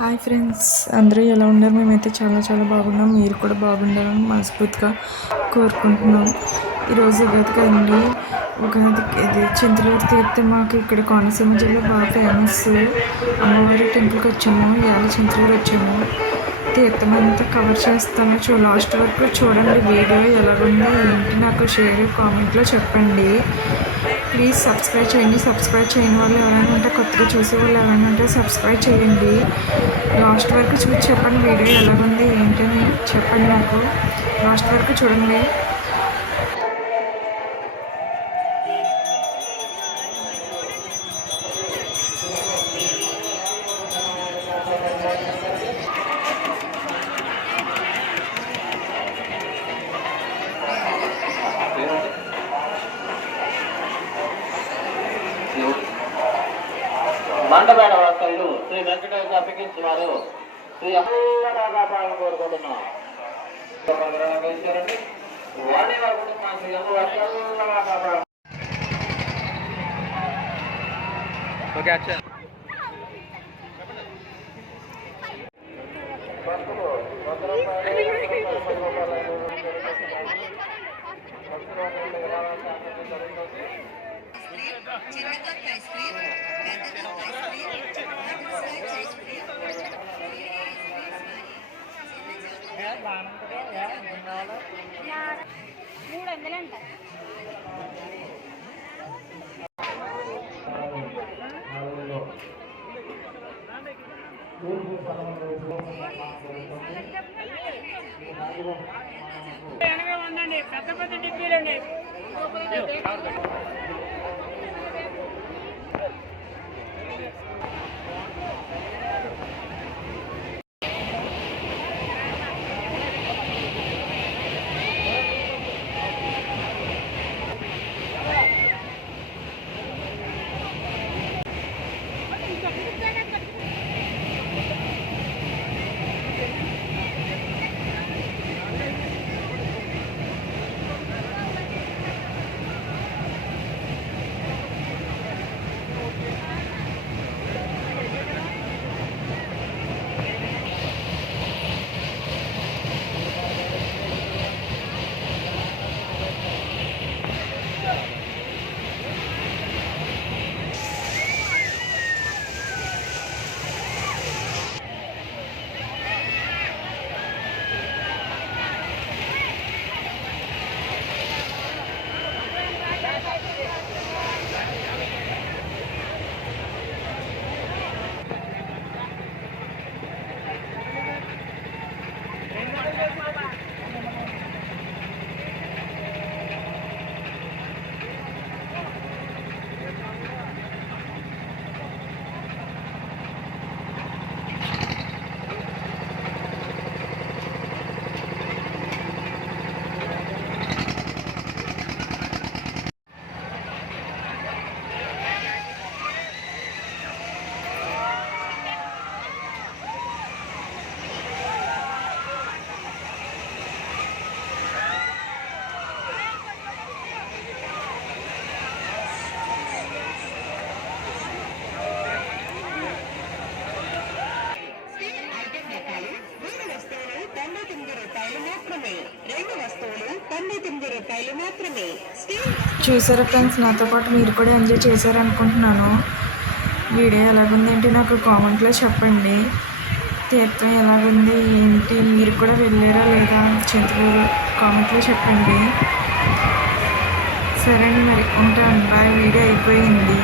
Hi friends, అందరూ ఎలా ఉన్నారు? మేమైతే చాలా చాలా బాగున్నాం. మీరు కూడా బాగుండాలని మనస్ఫూర్తిగా కోరుకుంటున్నాం. ఈరోజు ఉగాది కదండి. ఉగాదికి ఇది చింతలూరు తీర్థం మాకు ఇక్కడ కోనసీమ జిల్లా బాగా ఫేమస్. అమ్మవారి టెంపుల్కి వచ్చాము. ఇవాళ చింతలూరు వచ్చాము. తీర్థం అంతా కవర్ చేస్తాను. లాస్ట్ వరకు చూడండి. వీడియో ఎలాగుంది ఏంటి నాకు కామెంట్లో చెప్పండి. ప్లీజ్ సబ్స్క్రైబ్ చేయండి. సబ్స్క్రైబ్ చేయని వాళ్ళు ఎవరైనా ఉంటే, కొత్తగా చూసే వాళ్ళు ఎవరైనా ఉంటే సబ్స్క్రైబ్ చేయండి. లాస్ట్ వరకు చూసి చెప్పండి. వీడియో ఎలాగుంది ఏంటని చెప్పండి. నాకు లాస్ట్ వరకు చూడండి. మండపేట వాస్తవ్యులు శ్రీ వెంకటేశ్వర అప్పగించేవారు శ్రీ అమ్మపాలను కోరుకుంటున్నాం. వాణి వారి కుటుంబం శ్రీ అమ్మ పెద్ద పెద్ద డిగ్రీలండి. చూసారా ఫ్రెండ్స్, నాతో పాటు మీరు కూడా ఎంజాయ్ చేశారనుకుంటున్నాను. వీడియో ఎలాగుందంటే నాకు కామెంట్లో చెప్పండి. తీర్థం ఎలాగుంది ఏంటి, మీరు కూడా వెళ్ళారా లేదా చింతలూరు కామెంట్లో చెప్పండి. సరే అండి, మరి ఉంటాను. బాయ్. వీడియో అయిపోయింది.